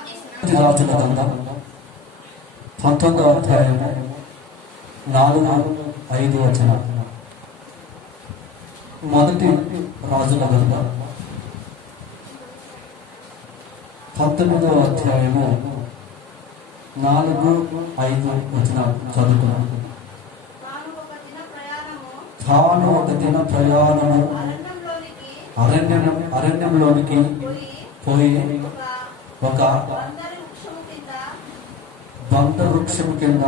రాజుల గ్రంథం 19వ అధ్యాయము 4-5 వచనం. మొదటి రాజుల గ్రంథం 19వ అధ్యాయము 4-5 వచనం చదువుతున్నాం. తాను ఒక దిన ప్రయాణము అరణ్యంలోనికి పోయి ఒక బంద వృక్షము కింద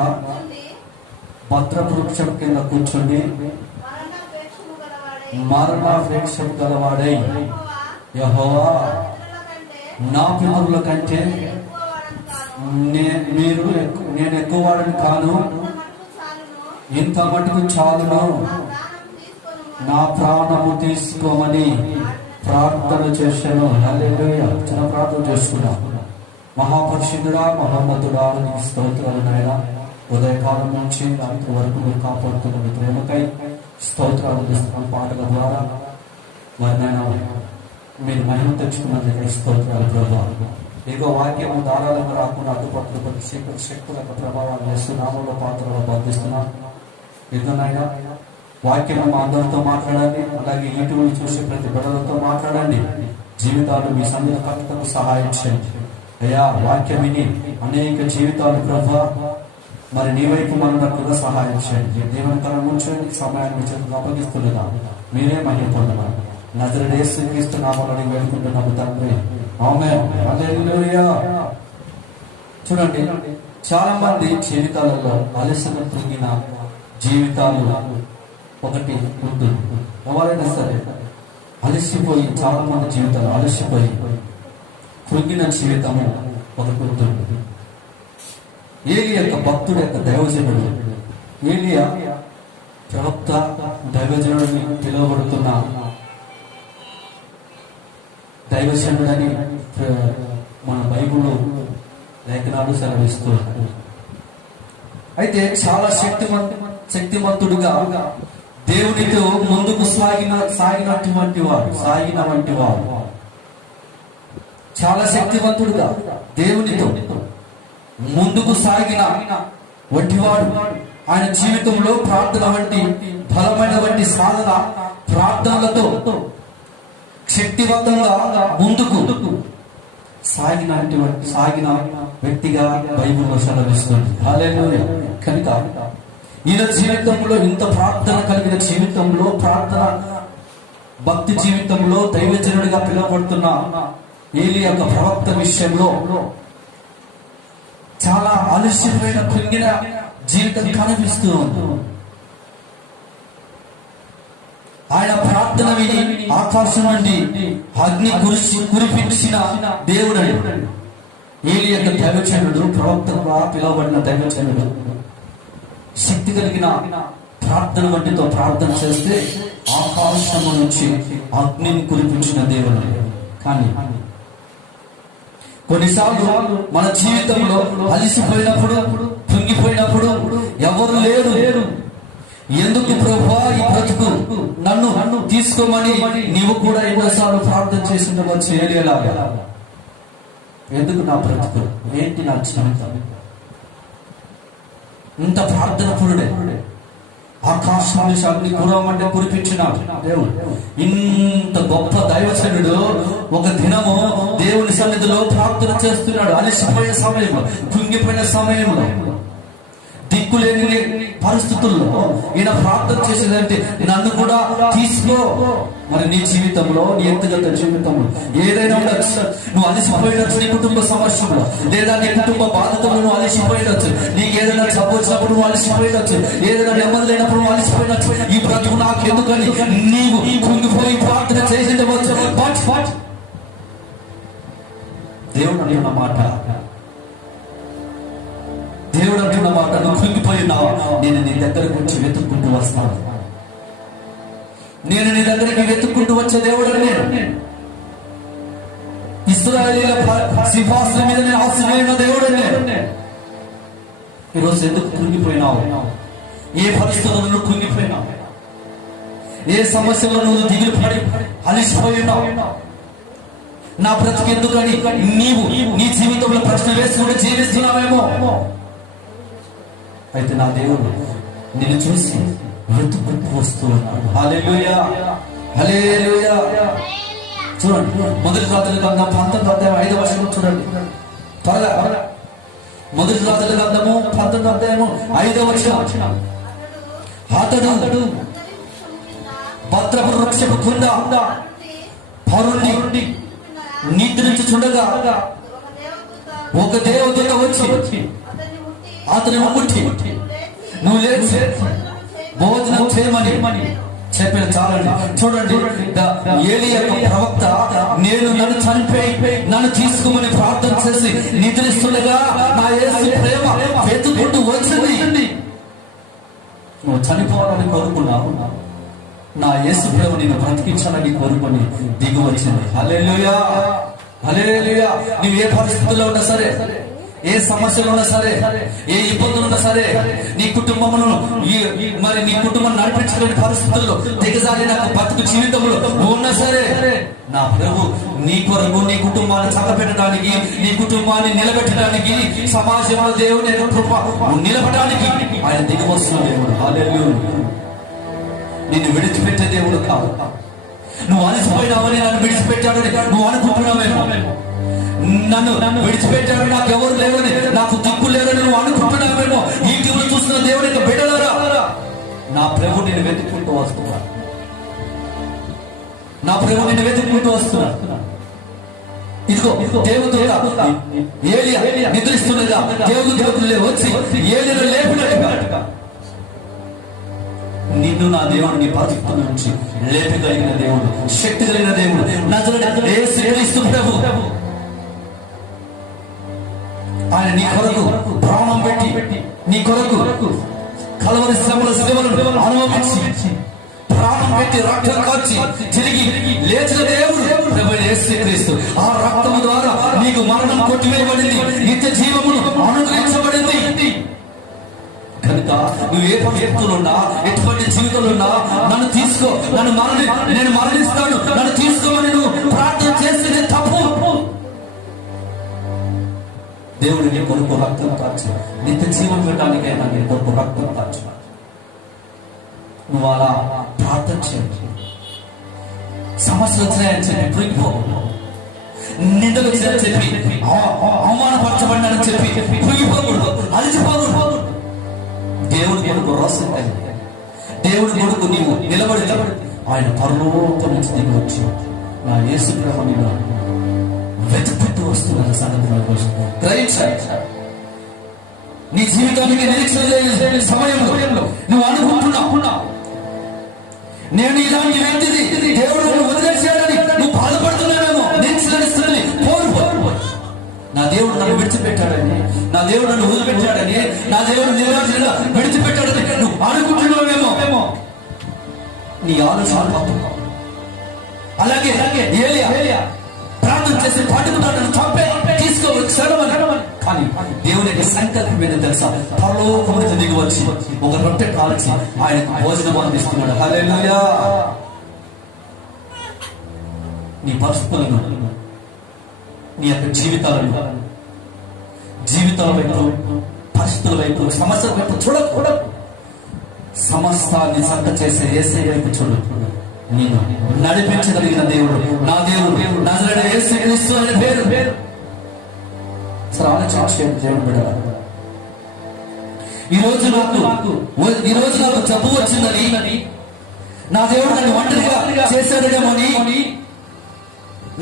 భద్రవృక్షం కింద కూర్చుండి మరణాపేక్షము గలవాడై, యెహోవా, నా పితరుల కంటే నేను ఎక్కువవాడని కాను, ఇంత మటుకు చాలును, నా ప్రాణము తీసుకోమని ప్రార్థన చేశాను. హల్లెలూయా. చిన్న ప్రార్థన చేసుకున్నాం. మహాపరిశుద్ధుడా, మహోన్నతుడా, నీకు స్తోత్రాలు నాయనా. ఉదయకాలం నుంచి రాత్రి వరకు మీరు కాపాడుతున్న మీ ప్రేమకై స్తోత్రాలు ఇస్తున్నాం. పాటల ద్వారా మరి నాయన మీరు మహిమ తెచ్చుకున్నందుకు స్తోత్రాలు ప్రభావం. ఏదో వాక్యము ధారాళంగా రాకుండా అడ్డుపట్టులు ప్రతి శక్తుల యొక్క ప్రభావాలు వేస్తూ నామంలో పాత్రలో బంధిస్తున్నాం. ఇదనైనా వాక్యము మా అందరితో మాట్లాడండి. అలాగే యూట్యూబ్ చూసి ప్రతి బిడ్డలతో మాట్లాడండి. జీవితాలు మీ సంఘ కట్టుకు సహాయం చేయండి అయ్యా. వాక్యం విని అనేక జీవితాలు ప్రభా మరి నీ వైపు మనకుగా సహాయం చేయండి. దేవుని తన నుంచి సమయాన్ని మీ చేతులు అప్పగిస్తున్నా. మీరే మహిమ పొందమని నజరేయుడైన యేసుక్రీస్తు నామములో వేడుకుంటున్నాము తండ్రి. ఆమేన్. హల్లెలూయా. చూడండి, చాలా మంది జీవితాలలో అలసట పొందిన జీవితాలు ఒకటి ఉంటుంది. ఎవరైనా సరే అలసిపోయి, చాలా మంది జీవితాలు అలసిపోయి కృంగిన జీవితము ఒకటి ఉంటుంది. ఏలియా యొక్క భక్తుడు యొక్క దైవజనుడు, ఏలియా ప్రవక్త దైవజనుడిని పిలువబడుతున్న దైవజనుడని మన బైబిల్లో లేఖనాలు సెలవిస్తూ. అయితే చాలా శక్తిమంతుడుగా దేవునితో ముందుకు సాగినటువంటి వాడు చాలా శక్తివంతుడుగా దేవునితో ముందుకు సాగిన వంటివాడు. ఆయన జీవితంలో ప్రార్థన వంటి బలమైన వంటి సాధన ప్రార్థనలతో శక్తివంతంగా ముందుకు సాగిన వ్యక్తిగా బైబిల్లో సెలవిస్తుంది. హల్లెలూయా. కనుక ఈయన జీవితంలో ఇంత ప్రార్థన కలిగిన జీవితంలో, ప్రార్థన భక్తి జీవితంలో దైవజనుడిగా పిలువబడుతున్న ఏలియా యొక్క ప్రవక్త విషయంలో చాలా అలసిపోయిన కృంగిన జీవితం కనిపిస్తూ ఉంది. ఆయన ప్రార్థన విని ఆకాశం నుండి అగ్ని కురిపించిన దేవుడు ఏలియా యొక్క దైవజనుడు, ప్రవక్తగా పిలువబడిన దైవజనుడు. శక్తి కలిగిన ప్రార్థన వంటితో ప్రార్థన చేస్తే ఆకాశం నుంచి అగ్నిని కురిపించిన దేవుడు. కానీ కొన్నిసార్లు మన జీవితంలో అలసిపోయినప్పుడు, కుంగిపోయినప్పుడు ఎవరు లేరు, ఎందుకు ప్రభువా ఈ బ్రతుకు, నన్ను తీసుకోమని నీవు కూడా ఎన్నోసార్లు ప్రార్థన చేసిండవచ్చు. ఏలియాలాగా, ఎందుకు నా బ్రతుకు, ఏంటి నా జీవితం? ఇంత ప్రార్థన పురుడే ఆకాశం నుంచి అగ్ని కురవమంటే కురిపించినాడు దేవుడు. ఇంత గొప్ప దైవజనుడు ఒక దినము దేవుని సన్నిధిలో ప్రార్థన చేస్తున్నాడు. అలసిపోయే సమయంలో, కుంగిపోయిన సమయంలో, దిక్కులేని పరిస్థితుల్లో ఈయన ప్రార్థన చేసేదంటే నన్ను కూడా తీసుకో. మరి నీ జీవితంలో, నీ వ్యక్తిగత జీవితంలో ఏదైనా ఉండొచ్చు. నువ్వు అలసిపోయినచ్చు నీ కుటుంబ సమస్యలో, లేదా నీ కుటుంబ బాధతో నువ్వు అలసిపోయినచ్చు. నీకు ఏదైనా జబ్బు వచ్చినప్పుడు నువ్వు అలసిపోయినచ్చు, ఏదైనా నెమ్మది లేనప్పుడు నువ్వు అలసిపోయినచ్చు. ఈ బ్రతుకు నాకు ఎందుకని నీవు కుంగిపోయి ప్రార్థన చేసేటవచ్చు. బట్ దేవుడు అంటున్న మాట, నువ్వు కుంగిపోయినావు, నేను నీ దగ్గరకు వచ్చి వెతుక్కుంటూ వస్తాను. నేను నీ దగ్గరికి వెతుక్కుంటూ వచ్చే దేవుడు నేను. ఇశ్రాయేలీయుల సింహాసనం మీద నేను ఆశీర్వదించిన దేవుడు నేను. ఈరోజు ఎందుకు కుంగిపోయినావు? ఏ పరిస్థితుల్లో నువ్వు కుంగిపోయినావు? ఏ సమస్యలో నువ్వు దిగులు పడి అలిసిపోయినావు? నా బ్రతుకు ఎందుకని నీవు నీ జీవితంలో ప్రశ్న వేసుకుంటూ జీవిస్తున్నావేమో. అయితే నా దేవుడు నిన్ను చూసి వెతుకుంటూ వస్తూ ఉన్నాడు. హల్లెలూయా, హల్లెలూయా. చూడండి, మొదటి రాజుల గ్రంథం 19వ అధ్యాయం 5వ వచనం చూడండి త్వరగా. మొదటి రాజుల గ్రంథము 19వ అధ్యాయము 5వ వచనం. అతడు భద్రపు వృక్షపు కింద పరుండి నిద్రించుచుండగా ఒక దేవదూత వచ్చి అతని ముట్టి నువ్వు లేచి భోజనం చేయమని చెప్పిన చాలండి. చూడండి, ఏలియా ప్రవక్త నన్ను చనిపోయి నన్ను తీసుకోమని ప్రార్థన చేసి నిద్రిస్తుండగా నా యేసు ప్రేమ వెతుకుంటూ వచ్చింది. నువ్వు చనిపోవాలని కోరుకున్నావు, నా యేసు ప్రేమ నేను బ్రతికించాలని కోరుకొని దిగి వచ్చింది. హల్లెలూయా, హల్లెలూయా. నువ్వు ఏ పరిస్థితుల్లో ఉన్నా సరే, ఏ సమస్యలు ఉన్నా సరే, ఏ ఇబ్బందులు ఉన్నా సరే, నీ కుటుంబమును మరి నీ కుటుంబం నడిపించలేని పరిస్థితుల్లో దిగజారిన బతుకు జీవితంలో ఉన్నా సరే, నా ప్రభు నీ కొరకు నీ కుటుంబాన్ని చక్కబెట్టడానికి, నీ కుటుంబాన్ని నిలబెట్టడానికి, సమాజంలో దేవుని కృప నిలబడడానికి ఆయన దిగి వస్తున్న దేవుడు. హల్లెలూయా. నిన్ను విడిచిపెట్టే దేవుడు కాదు. నువ్వు అలసిపోయినావని నన్ను విడిచిపెట్టాడని నువ్వు అనుకుంటున్నావేమో. నన్ను విడిచిపెట్టాడు, నాకు ఎవరు లేవని, నాకు దిక్కు లేదని నువ్వు అనుకుంటున్నావేమో. ఈ టీవీలో చూస్తున్న దేవుని యొక్క బిడ్డలారా, నా ప్రభు నేను వెతుక్కుంటూ వస్తున్నా. నా ప్రభు నేను వెతుక్కుంటూ వస్తున్నా. ఇదిగో దేవుడు ఏలియా నిద్రిస్తుండగా దేవుడు వచ్చి ఏలియాను లేపినట్టుగా నిన్ను నా దేవుడు నీ పరిస్థితుల నుంచి లేపగలిగిన దేవుడు, శక్తి కలిగిన దేవుడు నజరేయుడైన యేసు ప్రభు. ఆయన నీ కొరకు ప్రాణం పెట్టి నీ కొరకు కలవరి శ్రమల శిలువను అనుభవించి ప్రాణం పెట్టి రక్తం కాచి తిరిగి లేచిన దేవుడు ప్రభు యేసుక్రీస్తు. ఆ రక్తము ద్వారా నీకు మరణం కొట్టివేయబడింది, నిత్య జీవమును అనుగ్రహించబడింది. కనుక నువ్వు ఏ పరిస్థితులు ఉన్నా, ఎటువంటి జీవితంలో ఉన్నా, నన్ను తీసుకో, నేను మరణిస్తాను, నన్ను తీసుకోమని నువ్వు ప్రార్థన చేసేది తప్పు. దేవుడు నీ కొరకు రక్తం కాచి నిత్య జీవం పెట్టడానికైనా నీ కొరకు రక్తం కాచిన నువ్వు అలా ప్రార్థన చేయండి. సమస్యలు వచ్చినాయని చెప్పి పురిగిపో, నిందలు వచ్చినాయని చెప్పి అవమానపరచబడినానని చెప్పి పురిగిపోకూడదు, అలసిపోకూడదు. దేవుడి కొడుకు రోసం, దేవుడి కొడుకు నీవు నిలబడి ఆయన పరలోకం నుంచి దిగి వచ్చి నా యేసు ప్రేమ నీవు వెతుకుతూ వస్తున్న సంగతి గ్రహించాలి. నీ జీవితానికి నిరీక్షణ లేని సమయంలో నువ్వు అనుకుంటున్నావు నేను ఇలాంటి వ్యక్తిది, దేవుడు నన్ను వదిలేసాడని నువ్వు బాధపడుతున్నావేమో. నిరీక్షణిస్తున్నది పోరు. నా దేవుడు నన్ను విడిచిపెట్టాడని, నా దేవుడు నన్ను వదిలిపెట్టాడని, నా దేవుడు నిరాశగా విడిచిపెట్టాడని నువ్వు అనుకుంటున్నావేమో. నీ ఆలోచన అలాగే ఏలియా ప్రార్థన చేసి పట్టుకున్నాడు, చంపే తీసుకోవచ్చు. కానీ దేవుని యొక్క సంకల్పం మీద తెలుసా, పరలోకం నుంచి దిగి వచ్చి ఒక రొట్టె కాల్చి ఆయనకు భోజనం అందిస్తున్నాడు. హల్లెలూయా. నీ పరిస్థితులను, నీ యొక్క జీవితాల వైపు, పరిస్థితుల వైపు, సమస్యల వైపు చూడకూడదు. సమస్తాన్ని సంత చేసే యేసయ్య వైపు చూడు. నేను నడిపించగలిగిన దేవుడు నా దేవుడు, నజరేయుడైన యేసుక్రీస్తు అనే పేరు. సరే ఆలోచించండి దేవుడు బిడ్డ. ఈ రోజు నాకు జబ్బు వచ్చిందని, నా దేవుడు నన్ను ఒంటరిగా చేశాడేమోని,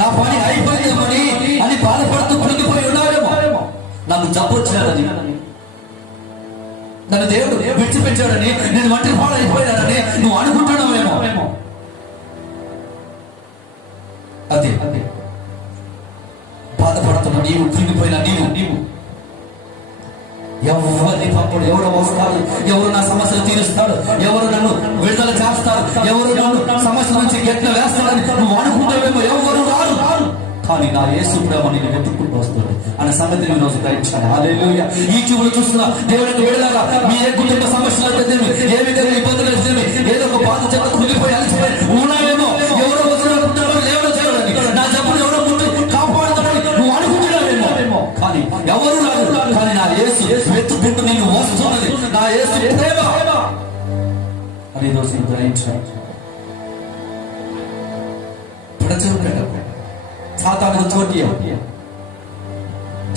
నా పని అయిపోయిందేమోని అని బాధపడుతూ కృంగిపోయి ఉన్నావేమో. నాకు జబ్బు వచ్చినాడని, నన్ను దేవుడు విడిచిపెట్టాడని, నేను ఒంటరి పాడు అయిపోయాడని నువ్వు అనుకుంటున్నావేమో. అదే బాధపడుతున్న నీవు, కృంగిపోయిన నీవు ఎవరిని పంపుడు, ఎవరు వస్తాడు, ఎవరు నా సమస్యలు తీరుస్తాడు, ఎవరు నన్ను విడుదల చేస్తారు, ఎవరు నన్ను సమస్యల నుంచి గెట్ల వేస్తాడని నువ్వు అనుకుంటావేమో. ఎవరు రారు. కానీ నా యేసు ప్రేమ నేను వెతుక్కుంటూ వస్తుంది అనే సంగతిని ఈ రోజు గ్రహించాను. హల్లెలూయా. ఈ చూపులు చూస్తున్నా దేవుడికి విడుదల, మీ ఏ కుటుంబ సమస్యలు అయితే, ఏ విధంగా ఇబ్బందులు అయితే, ఏదో ఒక బాధ చేత కృంగిపోయి అలసిపోయి ఉన్నావేమో. ఎవరో వస్తున్నారు లేవడం చేయడానికి, నా జబ్బులు ఎవరో ముందు అని ఈరోజు గ్రహించాలి. సాతాను చోటు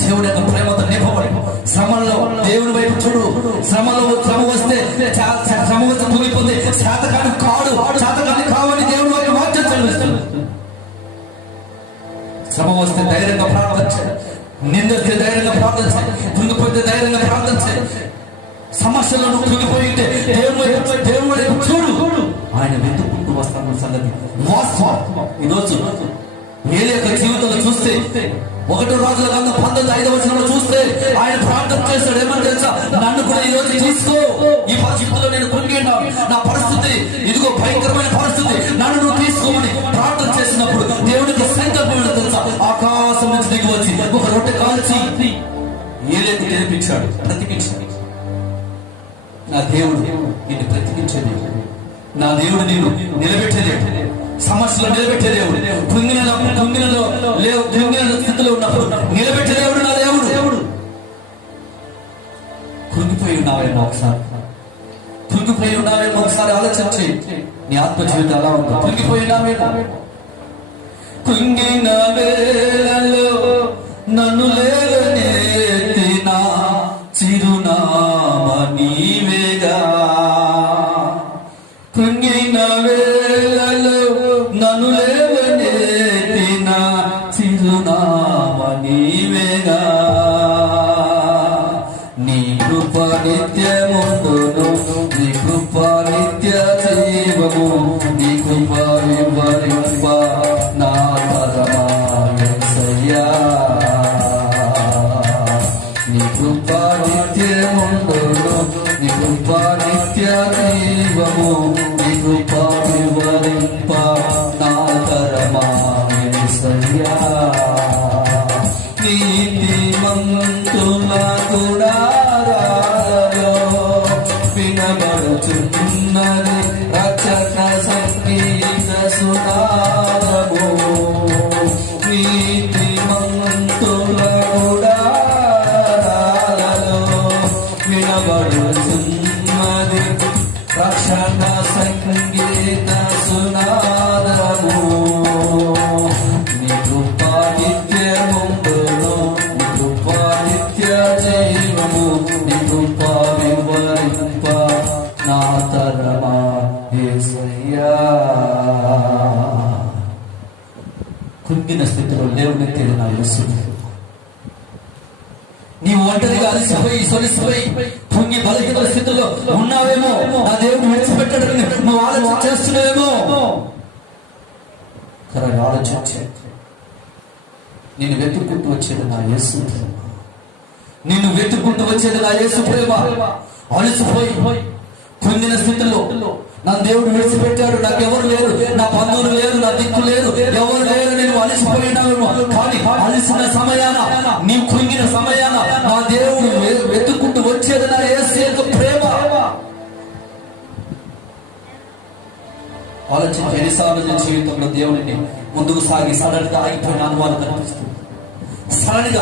దేవుడి యొక్క ప్రేమతో నింపబడి శ్రమల్లో దేవుడి వైపు చూడు. శ్రమ వస్తే కుంగిపోతే శాతకాన్ని కావని దేవుడి వైపు వాక్యం చదివిస్తాడు. శ్రమ వస్తే ధైర్యంగా ప్రార్థించాలి, నిందిస్తే ధైర్యంగా ప్రార్థించాలి, కుంగిపోతే ధైర్యంగా ప్రార్థించాలి. సమస్యలను కుంగిపోయి ఉంటే దేవుడి వైపు చూడు. ఆయన వెతుక్కుంటూ వస్తాను సంగతి వాస్తవం. ఈరోజు ఏలీ యొక్క జీవితంలో చూస్తే 1 రాజుల గ్రంథం 19:5 చూస్తే ఆయన ప్రార్థన చేస్తాడు. ఏమని తెలుసా? నన్ను కూడా ఈ రోజు తీసుకో, ఈ పరిస్థితిలో నేను కుంగి ఉన్నాను, నా పరిస్థితి ఇదిగో భయంకరమైన పరిస్థితి, నన్ను నువ్వు తీసుకోమని ప్రార్థన చేసినప్పుడు దేవుడికి సంకల్పం తెలుసా? ఆకాశం నుంచి దిగి వచ్చి ఒక రొట్టె కాల్చి ఏలీకి తినిపించాడు, బ్రతికించాడు. నా దేవుడు నిన్ను బ్రతికించేది, నా దేవుడు నిన్ను నిలబెట్టేది, సమస్యలో నిలబెట్టే దేవుడు, కృంగిన స్థితిలో ఉన్నప్పుడు నిలబెట్టే దేవుడు నా దేవుడు. కృంగిపోయి ఉన్నావేమో ఒకసారి ఆలోచించి నీ ఆత్మ జీవితం ఎలా ఉందో. కృంగిపోయి ఉన్నావేమో. కృంగిన వేళలో నన్ను లేవనెత్తిన చిరునామా నీవేగా. కృంగిన వేళలో నన్ను లేవనెత్తిన చిరునామా నీవేగా. నీ కృప నిత్యముందును, నీ కృప నిత్య జీవము, నీ కృప వివరింప నా పరమా యేసయ్యా. నీ కృప నిత్యముందును, నీ కృప నిత్య జీవము, నీ కృప వివరింప నా పరమా యేసయ్యా. నీతిమంతుల గుడారాలలో వినబడుచున్నది రక్షణ సంగీత సునాదము. నీతిమంతుల గుడారాలలో వినబడుచున్నది రక్షణ సంగీత సునాదము. నీ కృప నిత్యముందును, నీ కృప నిత్య జీవము, నీ కృప వివరింప నా తరమా యేసయ్యా. కుంగిన స్థితిలో లేవనెత్తేది నా యేసు. నీవు ఒంటరిగా అలసిపోయి సొలిసిపోయి కుంగి బలహీన స్థితిలో ఉన్నావేమో, నా దేవుడు విడిచిపెట్టడని నువ్వు ఆలోచన చేస్తున్నావేమో. కరెక్ట్ ఆలోచించి నేను వెతుక్కుంటూ వచ్చేది నా యేసు ప్రేమ. నిన్ను వెతుక్కుంటూ వచ్చేది నా యేసు ప్రేమ. అలసిపోయి కుంగిన స్థితిలో నా దేవుడు విడిచిపెట్టాడు, నాకు ఎవరు లేరు, నా బంధువులు లేరు, నా దిక్కు లేరు, ఎవరు లేరు, నేను అలసిపోయినావేమో. కానీ అలసిన సమయాన, నీవు కుంగిన సమయాన నా దేవుడు వెతుక్కుంటూ వచ్చేది నా యేసు యొక్క ప్రేమ. ఆలోచించి ఎన్నిసార్లు జీవితంలో దేవుడిని ముందుకు సాగి సడన్ గా ఆగిపోయిన అనుమానం కనిపిస్తుంది. సడన్ గా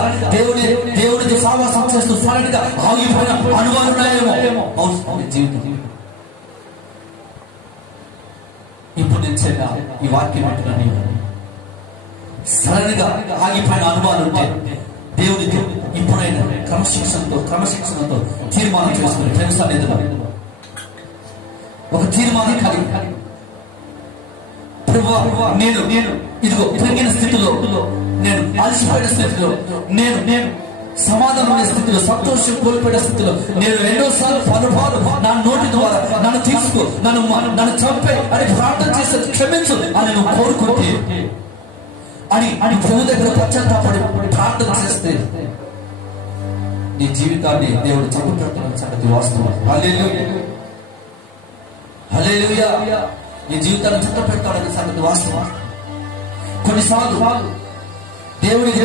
దేవుడితో సావాసం చేస్తూ సడన్ గా ఆగిపోయిన అనుమానం ఉన్నాయేమో జీవితం. ఇప్పుడు నేను ఈ వాక్యం అంటున్నాను, సడన్ గా ఆగిపోయిన అనుమానం ఉంటే దేవుడికి ఇప్పుడైనా క్రమశిక్షణతో తీర్మానం చేసుకుని ఫ్రెండ్స్ అనేది ఒక తీర్మానం కలిగి నేను ఇదిగో పెరిగిన స్థితిలో, నేను అలసిపోయిన స్థితిలో, నేను సమాధానమైన స్థితిలో, సంతోషం కోల్పోయిన స్థితిలో, నేను ఎన్నోసార్లు పలుపాలు నా నోటి ద్వారా నన్ను తీసుకో, నన్ను చంపే అని ప్రార్థన చేస్తే క్షమించు అని నువ్వు కోరుకుంటే అని ప్రభు దగ్గర పశ్చాత్తాపడి ప్రార్థన చేస్తే నీ జీవితాన్ని దేవుడు చక్కబెడుతున్న సంగతి వాస్తవం. హల్లెలూయా, హల్లెలూయా. నీ జీవితాన్ని చక్కబెడతాడన్న సంగతి వాస్తవం. కొన్నిసార్లు దేవుడికి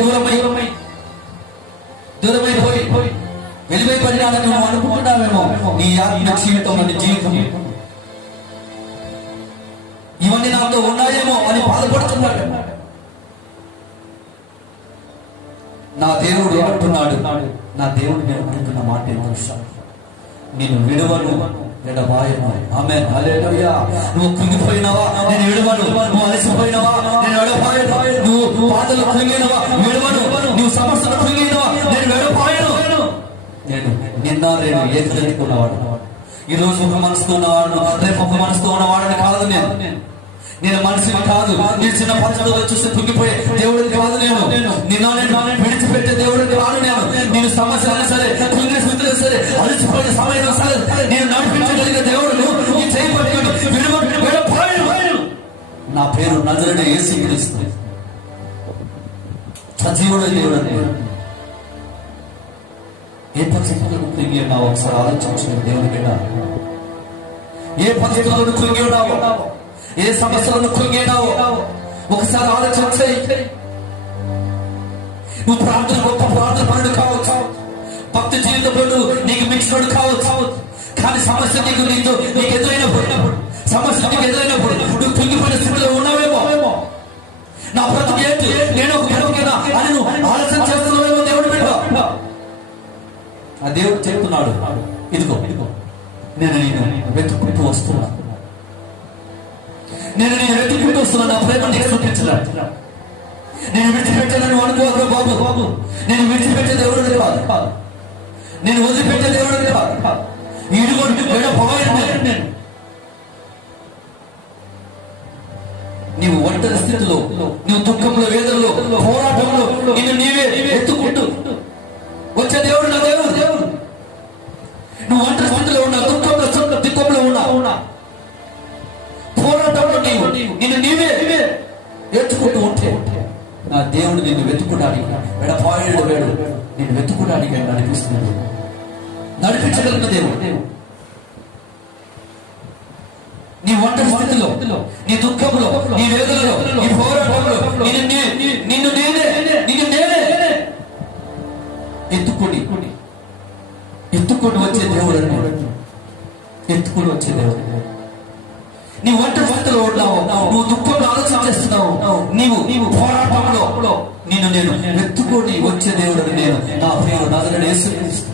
దూరమైపోయి వెలివైపడినాడని నువ్వు అనుకుంటున్నావేమో. నీ ఆత్మ జీవితంలో నీ జీవితం ఇవన్నీ నాతో ఉన్నాయేమో అని బాధపడుతున్నాడు. నా దేవుడు ఏమంటున్నాడు? నా దేవుడు నేను అంటున్న మాట ఏంటో, నేను విడవను ఎడబాయను. ఆమేన్, హల్లెలూయా. నువ్వు కృంగిపోయినావా, నేను ఎడవను. నువ్వు అలసిపోయినావా, నేను ఎడబాయను. నువ్వు బాధలు కృంగినవా, ఎడవను. నువ్వు సమస్యలు కృంగినవా, నేను ఎడబాయను. నేను నిన్న నేను ఏకదలుచుకున్నవాడు. ఈ రోజు ఒక మనసుతో ఉన్నవాడు, రేపు ఒక మనసుతో ఉన్నవాడని కాదు. నేను మనిషిని కాదు. నేను చిన్న పరిస్థితుల్లో చూస్తే కుంగిపోయే దేవుడిని కాదు. నేను విడిచిపెట్టే దేవుడిని కాదు. నేను సమస్య అయినా సరే, కుంగిన స్థితిలో సరే, అలసిపోయే సమయంలో సరే, నేను నడిపించగలిగే దేవుడు ఈ చేయి పట్టుకొని విడవను. నా పేరు నజరుడైన యేసుక్రీస్తు, సజీవుడైన దేవుడు. ఏ పరిస్థితులను కృంగి ఉన్నావు ఒకసారి ఆలోచించిన దేవుని బిడ్డ. ఏ పరిస్థితులను కృంగి ఉన్నావు, ఏ సమస్యలను కృంగి ఉన్నావు ఒకసారి ఆలోచించే. నువ్వు ప్రార్థన గొప్ప ప్రార్థన పనుడు కావచ్చు, భక్తి జీవితంలో నీకు మించినోడు కావచ్చు. కానీ సమస్య నీకు ఎదురైనప్పుడు, సమస్య నీకు ఎదురైనప్పుడు నువ్వు కృంగిపోయిన స్థితిలో ఉన్నావేమో. నా బ్రతుకు ఏంటి, నేను ఒక బ్రతుకేనా అని నువ్వు ఆలోచన చేస్తున్నావేమో దేవుడు బిడ్డ. ఆ దేవుడు చెప్తున్నాడు, ఇదిగో నేను వెతుక్కుంటూ వస్తున్నా. నేను వెతుక్కుంటూ వస్తున్నా. నా ప్రేమ నీకు చూపించలేదు. నేను విడిచిపెట్టాలని అనుకోవాలి బాబు. నేను విడిచిపెట్టే దేవుడు కాదు. నేను వదిలిపెట్టే దేవుడు కాదు. ఇదిగో నేను నీవు ఒంటరి స్థితిలో, నీవు దుఃఖంలో, వేదనలో, పోరాటంలో నిన్ను నీవే ఎత్తుకుంటూ వచ్చే దేవుడు నా దేవుడు. నువ్వు ఒంటరి స్థితిలో ఉన్నా, దుఃఖంలో ఉన్నా, పోరాటంలో నిన్ను నీవే ఎత్తుకుంటూ ఉంటే నా దేవుడు నిన్ను వెతుకుడానికి ఎడపాయుడు వేడు నిన్ను వెతుకుడానికి నడిపిస్తున్నాడు. నడిపించగలిగిన దేవుడు. నీ ఒంటరి స్థితిలో, నీ దుఃఖంలో, నీ వేదనలో, నీ పోరాటంలో నిన్ను నేనే ఎత్తుకొని వచ్చే దేవుడు. ఎత్తుకొని వచ్చే దేవుడు. నీ ఒంటరి స్థితిలో ఉన్నావు, నువ్వు దుఃఖంలో ఆలోచన చేస్తున్నావు, నీవు పోరాటంలో నేను ఎత్తుకొని వచ్చే దేవుడు నేను. నా ప్రియ నజరుడైన యేసుక్రీస్తు.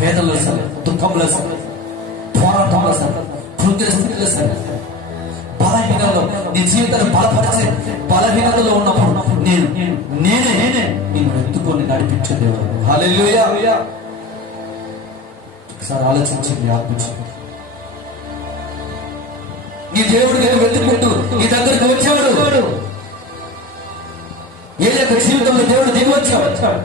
వేదనలో సరే, దుఃఖంలో సరే, పోరాటంలో సరే, కృంగిన స్థితిలో సరే, బలహీనలో నీ జీవితాన్ని బలపరిచే బలహీనతలో ఉన్నప్పుడు నేనే నిన్ను ఎత్తుకొని నడిపించే దేవుడు. హల్లెలూయా. ఒకసారి ఆలోచించండి, ఆత్మించండి. నీ దేవుడు నేను వెతుక్కుంటూ నీ దగ్గరికి వచ్చాడు. ఏదైనా జీవితంలో దేవుడు దిగి వచ్చాడు.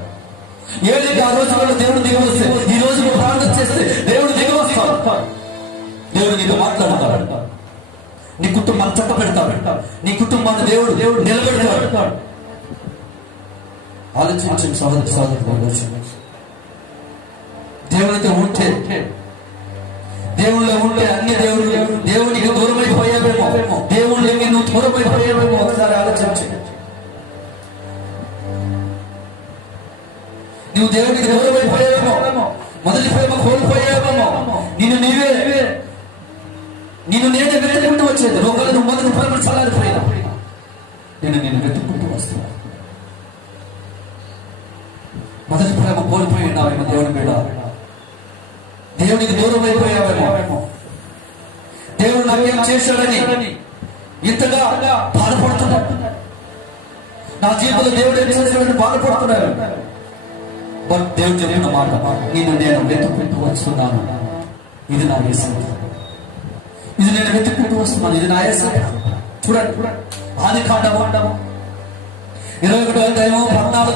ఏదైతే ఆ రోజుల్లో దేవుడు దిగి వస్తే, ఈ రోజు నువ్వు ప్రార్థన చేస్తే దేవుడు దిగి వస్తాడు. దేవుడు నీతో మాట్లాడతాడు. నీ కుటుంబాన్ని చక్క పెడతాడు. నీ కుటుంబాన్ని దేవుడు నిలబెడతాడు. ఆలోచించండి సహోదరు. దేవునితో ఉంటే, దేవుళ్ళో ఉంటే అన్ని దేవునికి దూరమైపోయావేమో, దేవుళ్ళకి నువ్వు దూరమైపోయావేమో ఒకసారి ఆలోచించండి. నువ్వు దేవునికి దూరమైపోయావేమో, మొదటి ప్రేమ కోల్పోయావేమో, నిన్ను నేనే వెతుక్కుంటూ వచ్చేది. ఒకవేళ నువ్వు మొదటి ప్రేమ చల్లారిపోయినా నేను వెతుక్కుంటూ వస్తున్నా. మొదటి ప్రేమ కోల్పోయి ఉన్నావేమో దేవుని బిడ్డ. దేవునికి దూరం అయిపోయావేమో. దేవుడు నాకేం చేశాడని ఇంతగా బాధపడుతున్నాడు. నా జీవితంలో దేవుడు ఏం చేశాడని బాధపడుతున్నాడు. బట్ దేవుడు చెప్పిన మాట, నేను వెతుక్కుంటూ వస్తున్నాను. ఇది నా యేసు. ఇది నేను వెతుక్కుంటూ వస్తున్నాను. ఇది నా యేసు. చూడండి, ఆదికాండము 21వ అధ్యాయము 14,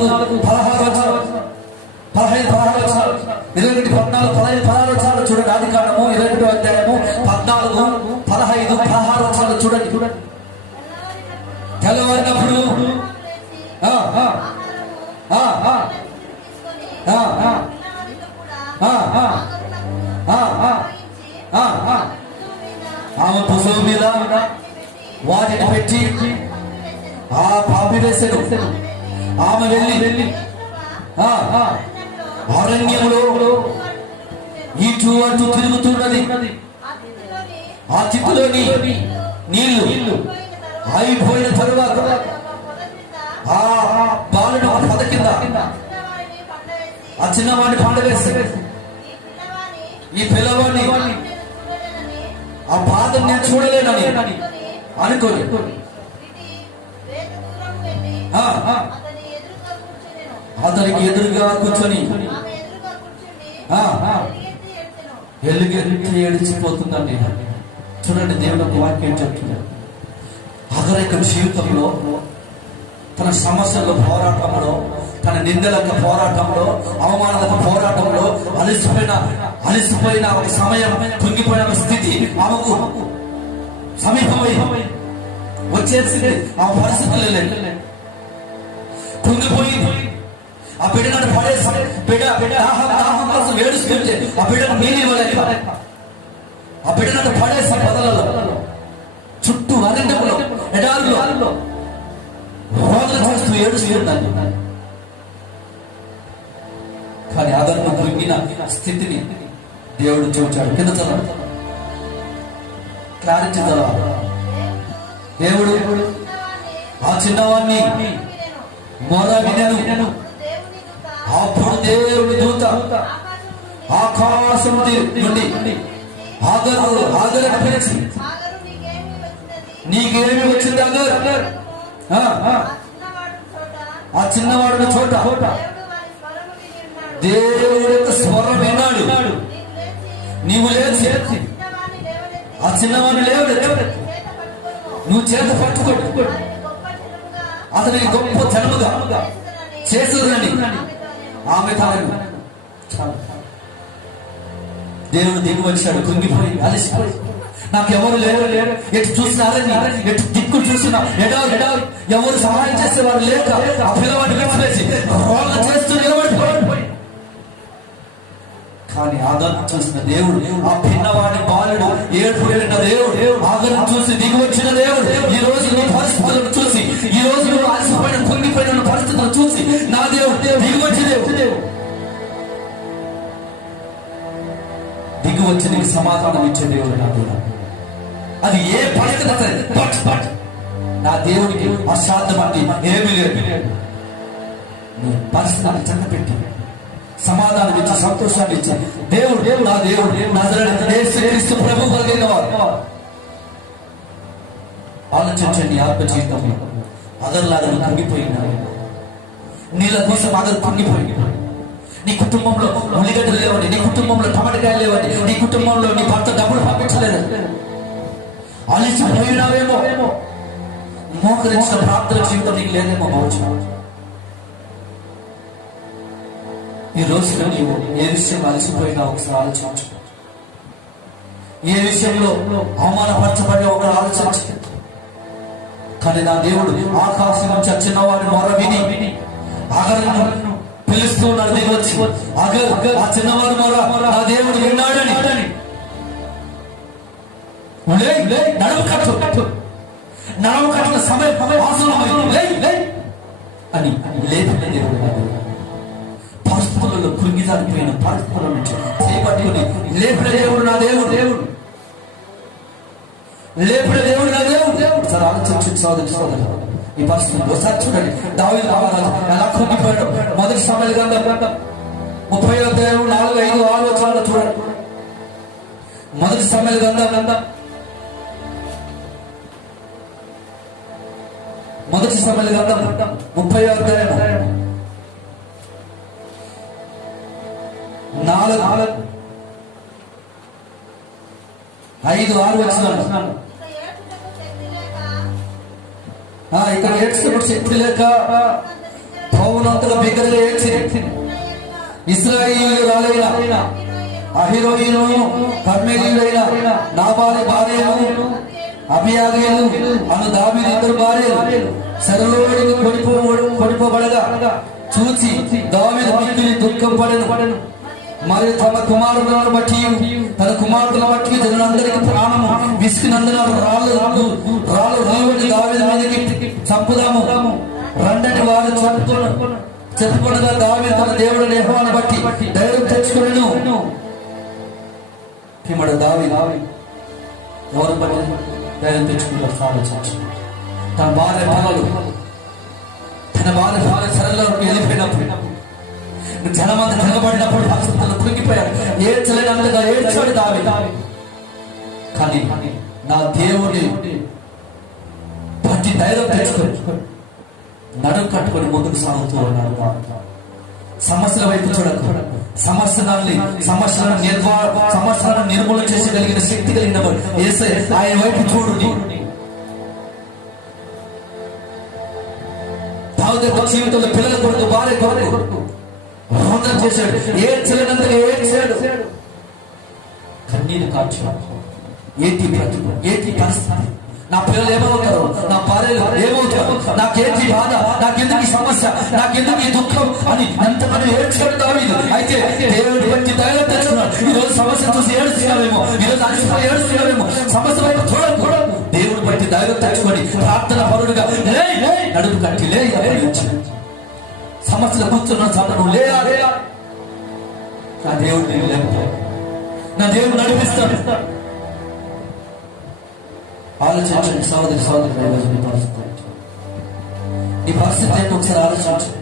16 చూడండి. ఆదికాండము 21వ అధ్యాయము 14, 15, 16 చూడండి. తెల్లవారినప్పుడు ఆమె భుజం మీద వాటిని పెట్టి ఆ పాపి వేసాడు. ఆమె వెళ్ళి అరణ్యంలో ఇటు అటు తిరుగుతున్నది. ఆ చిత్తులోని నీళ్లు అయిపోయిన తరువాత ఆ బాలుడు పొద కింద ఆ చిన్నవాడిని పండవేసి ఈ పిల్లవాడిని ఆ బాధను నేను చూడలేనని అనుకోని అతనికి ఎదురుగా కూర్చొని ఎలుగెత్తి ఏడిచిపోతుందండి. చూడండి, దేవుని ఒక వాక్యం చెప్తున్నాడు. అగర్ యొక్క జీవితంలో తన సమస్యల పోరాటంలో, తన నిందలకు పోరాటంలో, అవమానాలకు పోరాటంలో అలసిపోయిన ఒక సమయం, కుంగిపోయిన ఒక స్థితి ఆమెకు సమీపమై వచ్చేసింది. ఆ పరిస్థితులు లేదు, కుంగిపోయింది. ఆ బిడ్డను పడేసి బిడ్డ కోసం ఏడుస్తుంటే ఆ బిడ్డను నీళ్ళు ఇవ్వలేక ఆ బిడ్డను పడేసి పొదలలో, చుట్టూ అరణ్యంలో, ఎడారులో రోదన చేస్తూ ఏడుస్తుందండి. కానీ అదను కృంగిన స్థితిని దేవుడు చూచాడు. కింద చదవండి, క్లారిటీ చదవాలి. దేవుడు ఆ చిన్నవాణ్ణి మొర వినెను. అప్పుడు దేవుడి దూత ఆకాశం నుండి ఆగరు పిలిచి, నీకేమి వచ్చింది ఆగర్? ఆ చిన్నవాడు చోట దేవుడి యొక్క స్వరం విన్నాడు. నీవు లేచి ఆ చిన్నవాడిని లేవడు, నువ్వు చేత పట్టుకో, అతని గొప్ప జనముగా చేస్తున్నని ఆమె తాను. దేవుడు దిగు వచ్చాడు, కుంగిపోయి అలసిపోయి, నాకెవరు లేరు, ఎటు చూసినారని, ఎటు దిక్కు చూసినా ఎడారు, ఎవరు సహాయం చేసేవారు లేక ఆ పిల్లవాడిని విడిచివేసి రోళ్ళ చేస్తూ నిలబడిపోయి. కానీ ఆదరణ చూసిన దేవుడు, ఆ పిన్నవాడి బాలుడు ఏడుపు వెళ్ళిన దేవుడు, ఆదరణ చూసి దిగి వచ్చిన దేవుడు, ఈ రోజు నీ పరిస్థితులను చూసి, ఈ రోజు నువ్వు అలసిపోయిన కుంగిపోయిన పరిస్థితులను చూసి నా దేవుడు దిగి వచ్చి దిగి వచ్చి నీకు సమాధానం ఇచ్చే దేవుడు నా దేవుడు. అది ఏ పరిస్థితి సరే, నా దేవుడికి అసాధ్యం అంటే ఏమీ లేదు. నీ పరిస్థితిని చక్కపెట్టి సమాధానం ఇచ్చి సంతోషాన్ని ఇచ్చి దేవుడు నా దేవుడు యేసు ప్రభు కలిగిన వారు. ఆలోచించండి, ఆత్మ జీవితంలో అదర్లాగా కుంగిపోయినారు. నీళ్ళ కోసం అదరు కుంగిపోయింది. నీ కుటుంబంలో ఉల్లిగడ్డలు లేవండి, నీ కుటుంబంలో టమాటకాయలు లేవండి, నీ కుటుంబంలో నీ భర్త డబ్బులు పంపించలేదు, అలిసిపోయినావేమో, మోకరించిన ప్రార్థన జీవితం నీకు లేదేమో కావచ్చు. ఈ రోజున నీవు ఏ విషయం అలసిపోయినా ఒకసారి ఆలోచించు. ఏ విషయంలో అవమానపరచబడి ఒకరు ఆలోచించు. కానీ నా దేవుడు ఆకాశం నుంచి చిన్నవాడి మొర విని అగరును పిలుస్తూ ఉన్నాడు. దిగి వచ్చి అగర్, ఆ చిన్నవాడి మొర నా దేవుడు విన్నాడని, నడుము కట్టిన సమయం ఆసనమైంది అని లేపిన దేవుడు. పరిస్థితులలో కృంగిదారిపోయిన పరిస్థితుల నుంచి చేపట్టుకుని లేపిన దేవుడు నా దేవుడు, లేపిన దేవుడు నా దేవుడు. సార్ ఆలోచించి సోదరు ఈ పరిస్థితులు ఒకసారి చూడండి. దావీదు ఎలా కృంగిపోయాడు. మొదటి సమయాల గ్రంథం 30వ అధ్యాయం 4, 5 ఆలోచనలు చూడండి. మొదటి సమయాల గ్రంథం మొదటి సమయాల గ్రంథం 30వ అధ్యాయం 4, 5, 6 వచ్చినాను. ఇక్కడ ఏడ్చినప్పుడు శక్తి లేక పౌనంతగా బిగ్గరగా ఏడ్చి ఇశ్రాయేలీయురాలైన అహిరోయిను కర్మెలీయుడైన నాబాలి భార్యను అబియాగేలు అను దావీదు ఇద్దరు భార్యలు శరలోడికి కొనిపోబడగా చూచి దావీదు మిక్కిలి దుఃఖం పడెను. మరియు తమ కుమారులను బట్టి తన కుమార్తెల బట్టి జనులందరికీ ప్రాణము విసిగినందున రాళ్ళు దావీదు మీదకి చంపుదాము రండని వారు చెప్పుకొనగా దావీదు తన దేవుడు యెహోవాను బట్టి ధైర్యం తెచ్చుకొనెను. దావీదు ఎవరు బట్టి ధైర్యం తెచ్చుకున్నారు? ఆలోచించు. తన భార్య సరళకి వెళ్ళిపోయినప్పుడు జనమంతా తిరగబడినప్పుడు పరిస్థితుల్లో కృంగిపోయాడు, ఏడ్చలేనంతగా ఏడ్చాడు దావీదు. కానీ నా దేవుని పట్టి ధైర్యం తెచ్చుకొని నడుము కట్టుకొని ముందుకు సాగుతూ ఉన్నాడు. సమస్యల వైపు చూడకు, సమస్యలను నిర్మూలన చేసగలిగిన శక్తి కలిగిన యేసయ్య ఆయన వైపు చూడు. దావీదు జీవితంలో పిల్లల కొరకు, భార్య కొరకు రోదన చేశాడు, ఏడ్చలేనంతగా ఏడ్చాడు, కన్నీరు కార్చాడు. ఏంటి బ్రతుకు, ఏంటి పరిస్థితి, నా పిల్లలు ఏమవుతారు, నా భార్యలు ఏమవుతారు, నాకేంటి బాధ, నాకెందుకు ఈ సమస్య, నాకెందుకు ఈ దుఃఖం అని ఎంతమంది ఏడ్చాడు దావీదు. అయితే దేవుడి బట్టి ధైర్యం తెచ్చుకున్నాడు. ఈ రోజు సమస్య చూసి ఏడుస్తున్నావేమో, ఈ రోజు అలసిపోయి ఏడుస్తున్నావేమో, సమస్య వైపు చూడకూడదు. దేవుడి బట్టి ధైర్యం తెచ్చుకొని ప్రార్థన పరుడుగా నడుపు కట్టి లే. సమస్యలు కూర్చున్న చదువు లేదా, నా దేవుడు నేను లేపుతాడు, నా దేవుడు నడిపిస్తాడు. ఆలోచించండి సోదరి సోదరుడు, నీ పరిస్థితి ఏంటో ఒకసారి ఆలోచించండి.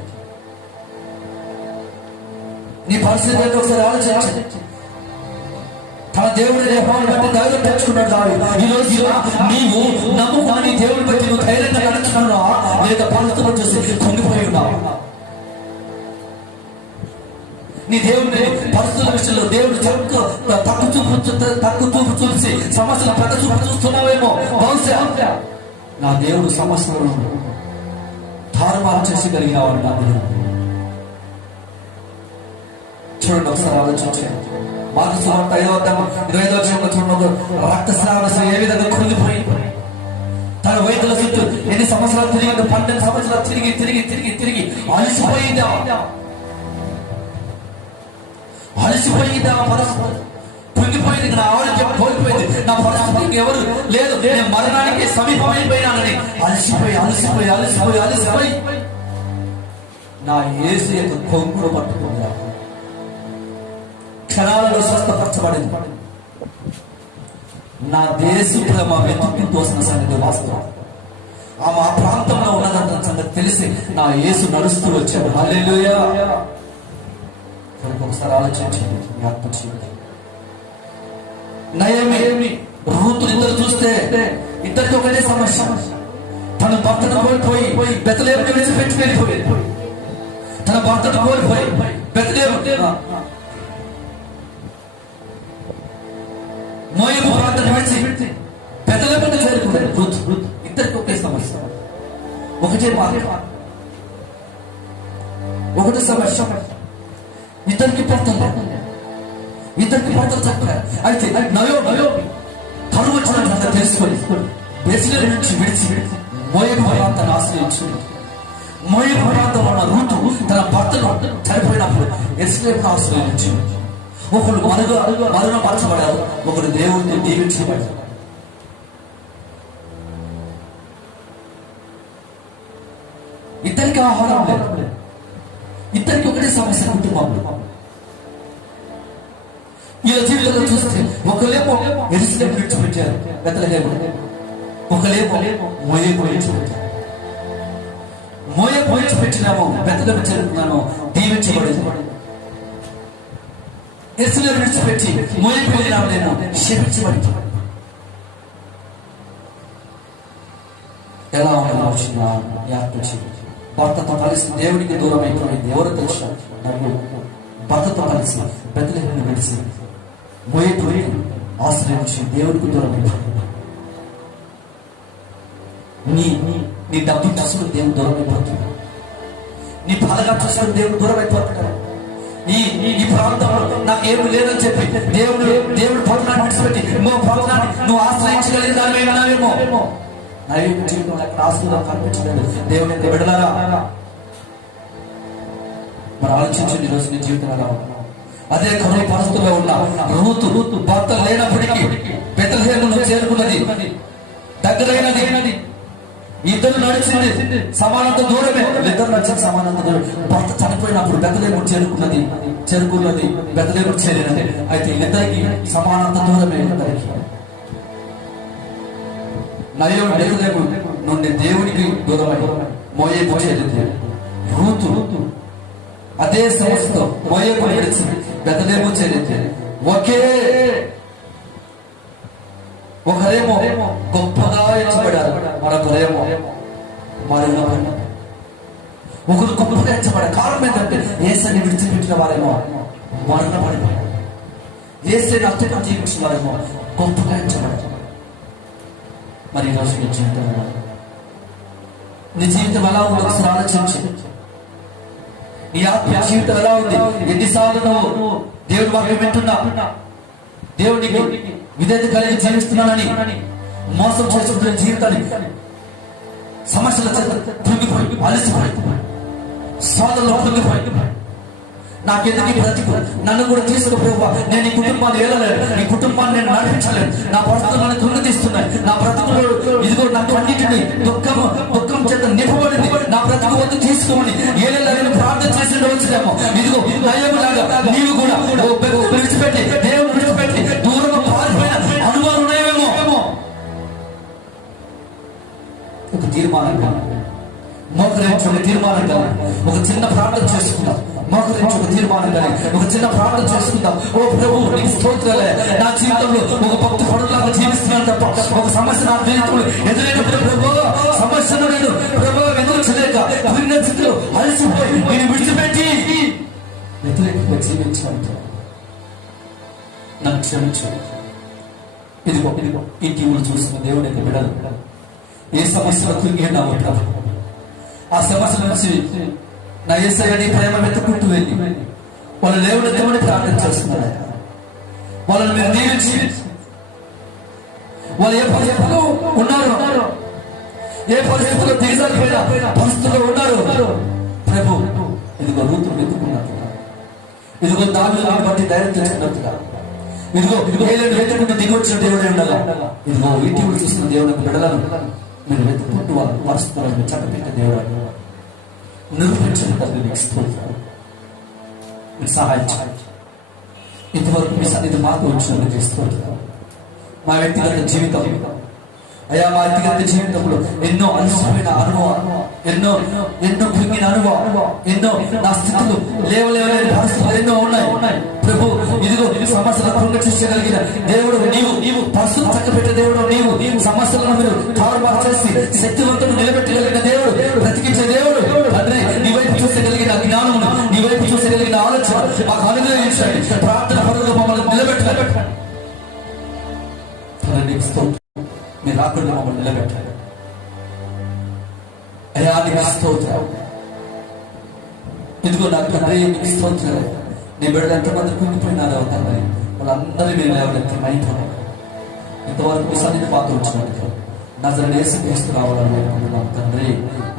నీ పరిస్థితి ఏంటో ఒకసారి ఆలోచించండి. తన దేవుడి దేహాన్ని బట్టి ధైర్యం తెచ్చుకున్నాడు దావీదు. ఈ రోజు నీవు నమ్ముకున్న నీ దేవుడిని బట్టి నువ్వు ధైర్యంగా నడుచుకున్నావా, లేదా పరిస్థితులు చూసి కుంగిపోయి ఉన్నావా? నీ దేవుడిని పరిస్థితుల విషయంలో దేవుడు తక్కువ చూపు చూసి సమస్యలు పెద్ద చూపు చూస్తున్నావేమో. బహుశా నా దేవుడు సమస్యలను తారుమారు చేసి కలిగినవాడు నా దేవుడు. చూడండి ఒకసారి ఆలోచించండి. మార్కు సువార్త 5:25 చూడండి. రక్తస్రావ ఏ విధంగా కృంగిపోయి తన వైద్యుల చుట్టూ ఎన్ని సంవత్సరాలు తిరిగి, 12 సంవత్సరాలు తిరిగి తిరిగి తిరిగి తిరిగి అలసిపోయిందా, అలసిపోయింది. ఆ పరిస్థితి కృంగిపోయింది, నా ఆరోగ్యం కోల్పోయింది, నా పరిస్థితికి ఎవరు లేదు, నేను మరణానికి సమీపమైపోయినానని అలసిపోయి అలసిపోయి అలసిపోయి అలసిపోయి నా యేసు యొక్క కొంగును పట్టుకుందా క్షణాలలో స్వస్థపరచబడింది. నా దేశ ప్రేమ వెతుక్కి తోసిన సంగతి వాస్తవం. ఆమె ఆ ప్రాంతంలో ఉన్నదంత సంగతి తెలిసి నా యేసు నడుస్తూ వచ్చాడు. హల్లెలూయా. ఒకసారి ఆలోచించండి. నయమి రూతు ఇద్దరు చూస్తే ఇద్దరికి ఒకటే సమస్య. తన భర్తను కోల్పోయి బెత్లెహేమును విడిచిపెట్టి వెళ్ళిపోయింది. తన భర్తను కోల్పోయి బెత్లెహేము మోయాబు ప్రాంతాన్ని విడిచి బెత్లెహేముకు చేరుకుంది రూతు. ఇద్దరికి ఒకే సమస్య, ఒకటే మార్గం, ఒకటే సమస్య. ఇద్దరికి భర్తలు చెప్పారు. అయితే నయోమి కరువు వచ్చినట్టు తెలుసుకొని బెత్లెహేము నుంచి విడిచి మోయాబు ప్రాంతాన్ని ఆశ్రయించింది. మోయాబు ప్రాంతంలో ఉన్న రూతు తన భర్తను చనిపోయినప్పుడు యెరూషలేమును ఆశ్రయించింది. ఒకరు మరణపరచబడారు, ఒకరు దేవుడిని దీవించబడ్డారు. ఇద్దరికి ఆహారం లేదు, ఇద్దరికి ఒకటే సమస్య కుటుంబంలో. ఈ జీవితంలో చూస్తే ఒకలేమో యెరూషలేము విడిచిపెట్టారు బెత్లెహేము, ఒకలేమో మోయాబు విడిచిపెట్టారు. మోయాబు విడిచిపెట్టినామో బెత్లెహేము చేరుకున్నామో దీవించబడింది. యెరూషలేము విడిచిపెట్టి మోయాబు వెళ్ళినామేమో శపించబడింది. ఎలా ఆలోచన భర్తతో కలిసి దేవుడికి దూరం అయిపోయింది. ఎవరు తెలుసు, భర్తతో కలిసి బెత్లెహేమును విడిచి మోయాబు ఆశ్రయించి దేవుడికి దూరం అయిపోయింది. నీ డబ్బు చూసుకుని దేవుడు దూరం అయిపోతున్నాడు. నీ బాధగా చూసుకుని దేవుడు దూరం అయిపోతున్నాడు. ఈ ప్రాంతంలో నాకు ఏమి లేదని చెప్పి దేవుడు భవనాన్ని విడిచిపెట్టి భవనాన్ని నువ్వు ఆశ్రయించగలిగినావేమో. నైవేద్య జీవితంలో ఎక్కడ ఆశ్రయం కనిపించలేదు. దేవుని యొక్క బిడ్డలారా, మరి ఆలోచించండి. ఈరోజు నీ జీవితం ఎలా ఉన్నా, అదే కరువు పరిస్థితుల్లో ఉన్న రూతు భర్త లేనప్పటికీ బెత్లెహేమును చేరుకున్నది, దగ్గరైనది. ఇద్దరు నడిచింది సమానంత దూరమే, ఇద్దరు నడిచిన సమానంత దూరం. భర్త చనిపోయినప్పుడు బెత్లెహేము చేరుకున్నది బెత్లెహేము చేరినది. అయితే ఇద్దరికి సమానంత దూరమే. ఇద్దరికి నయోమి బెత్లెహేము నుండి దేవునికి దూరమై మోయాబు చేరింది. రూతు అదే అదే సమస్యతో మోయకు నడిచింది, బెతలేము చేరింది. ఒకరేమో గొప్పగా ఎంచబడారు, మరొకరేమో మరణపడి. ఒకరు గొప్పగా ఎంచబడారు. కారణం ఏంటంటే యేసుని విడిచిపెట్టిన వారేమో మరణపడిపోయారు, యేసుని అత్యంత జీవించిన వారేమో గొప్పగా ఎంచబడారు. మరి ఈరోజు నీ జీవితం ఎలా ఉంది ఒకసారి ఆలోచించి. నీ ఆత్మ జీవితం ఎలా ఉంది? ఎన్నిసార్లు నువ్వు దేవుడి వాక్యం వింటున్నా, దేవుడికి విధేయత కలిగి జీవిస్తున్నానని మోసం చేసుకుంటున్న జీవితాన్ని సమస్యల చేత కృంగిపోయి అలసిపోయి సోదరులు కృంగిపోయి నాకెందుకు ఈ బ్రతుకు, నన్ను కూడా తీసుకో ప్రభువా, నేను ఈ కుటుంబాన్ని ఏలలేను, ఈ కుటుంబాన్ని నేను నడిపించలేను, నా పరిస్థితులను కృంగతీస్తున్నాయి, నా బ్రతుకులో ఇదిగో నాకు అన్నిటిని దుఃఖం చేత నింపబడింది, నా బ్రతుకు వద్దు తీసుకోమని ఏలలేని ప్రార్థన చేసి వచ్చేదేమో. ఇదిగో నయములాగా నీవు కూడా విడిచిపెట్టి దేవుడు విడిచిపెట్టి దూరంగా పారిపోయిన అనుభవాలు ఉన్నాయేమో. ఒక తీర్మానంగా మోకరించి ఒక తీర్మానంగా ఒక చిన్న ప్రార్థన చేసుకుందాం. మోకరించి ఒక తీర్మానంగా ఒక చిన్న ప్రార్థన చేసుకుందాం. ఓ ప్రభు నీకు స్తోత్రాలే, నా జీవితంలో ఒక భక్తి పడులాగా జీవిస్తున్నాను తప్ప ఒక సమస్య నా జీవితంలో ఎదురైనప్పుడు ప్రభు సమస్యను నేను ప్రభు ఎదుర్చలేక స్థితిలో అలసిపోయి నేను విడిచిపెట్టి వ్యతిరేకంగా జీవించాను. నన్ను క్షమించు. ఇదిగో ఇంటి ఊరు చూసిన దేవుడి యొక్క బిడ్డలు ఏ సమస్యలో కృంగినావు ప్రభు, ఆ సమస్య నుంచి నా యేసయ్య నీ ప్రేమ వెతుక్కుంటూ వెళ్ళి వాళ్ళు లేవనెత్తమని ప్రార్థన చేస్తున్నారు. వాళ్ళని మీరు దీవించి వాళ్ళు ఏ పరిస్థితుల్లో ఉన్నారు, ఏ పరిస్థితుల్లో దిగజారిపోయిన పరిస్థితుల్లో ఉన్నారు ప్రభు. ఇదిగో రూతులు వెతుకున్నట్టుగా, ఇదిగో దావీదుని బట్టి ధైర్యం తెచ్చుకున్నట్టుగా, ఇదిగో ఏలేని వెతుకుంటూ దిగొచ్చిన దేవుడే ఉండగా, ఇదిగో వీటిని చూస్తున్న దేవుని బిడ్డలను మీరు వెతుకుంటూ వాళ్ళ పరిస్థితులను చక్కపెట్టే దేవుడు నిరూపించండి. మీరు సహాయం చేయండి. ఇంతవరకు మీ సన్నిధి మాకు వచ్చినందుకు స్తోత్రం. మా వ్యక్తిగత జీవితం అయ్యా, మా వ్యక్తిగత జీవితంలో ఎన్నో అలసిపోయిన అనుభవం, ఎన్నో కృంగిన అనుభవం, ఎన్నో నా స్థితులు లేవలేని పరిస్థితులు ఎన్నో ఉన్నాయి ప్రభు. ఇదిగో సమస్యల కృంగ చూసగలిగిన దేవుడు నీవు, పరిస్థితులు చక్కబెట్టే దేవుడు నీవు, సమస్యలను మీరు తారుమారు చేసి శక్తివంతులు నిలబెట్టగలిగిన దేవుడు, బ్రతికించే దేవుడు తండ్రి. నీ వైపు చూసగలిగిన జ్ఞానమును, నీ వైపు చూసగలిగిన ఆలోచన మాకు అనుగ్రహించండి. ప్రార్థన పరులుగా మమ్మల్ని నిలబెట్టండి. మీరు రాకుండా మమ్మల్ని నిలబెట్టారు అయ్యా, నీకు స్తోత్రం. ఇదిగో నాకు తండ్రి నీకు స్తోత్రం. నీ బిడ్డలు ఎంతమంది కుంగిపోయినారో తండ్రి, వాళ్ళందరూ మీరు లేవనెత్తి మైపోయినారు. ఇంతవరకు మీ సన్నిధి మాకు వచ్చినట్టు నజరేయుడైన యేసుక్రీస్తు రావాలని అనుకుంటున్నాం తండ్రి.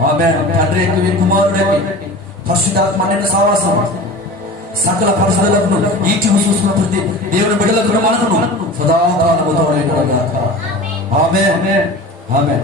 ఆమేన్. తండ్రి యొక్క కుమారుడికి పరిశుద్ధాత్మ నిండిన సహవాసం సకల పరిశుద్ధులకు ఈటి చూస్తున్న ప్రతి దేవుని బిడ్డలకు మనకు సదాకాలముతో ఆమేన్. ఆమేన్.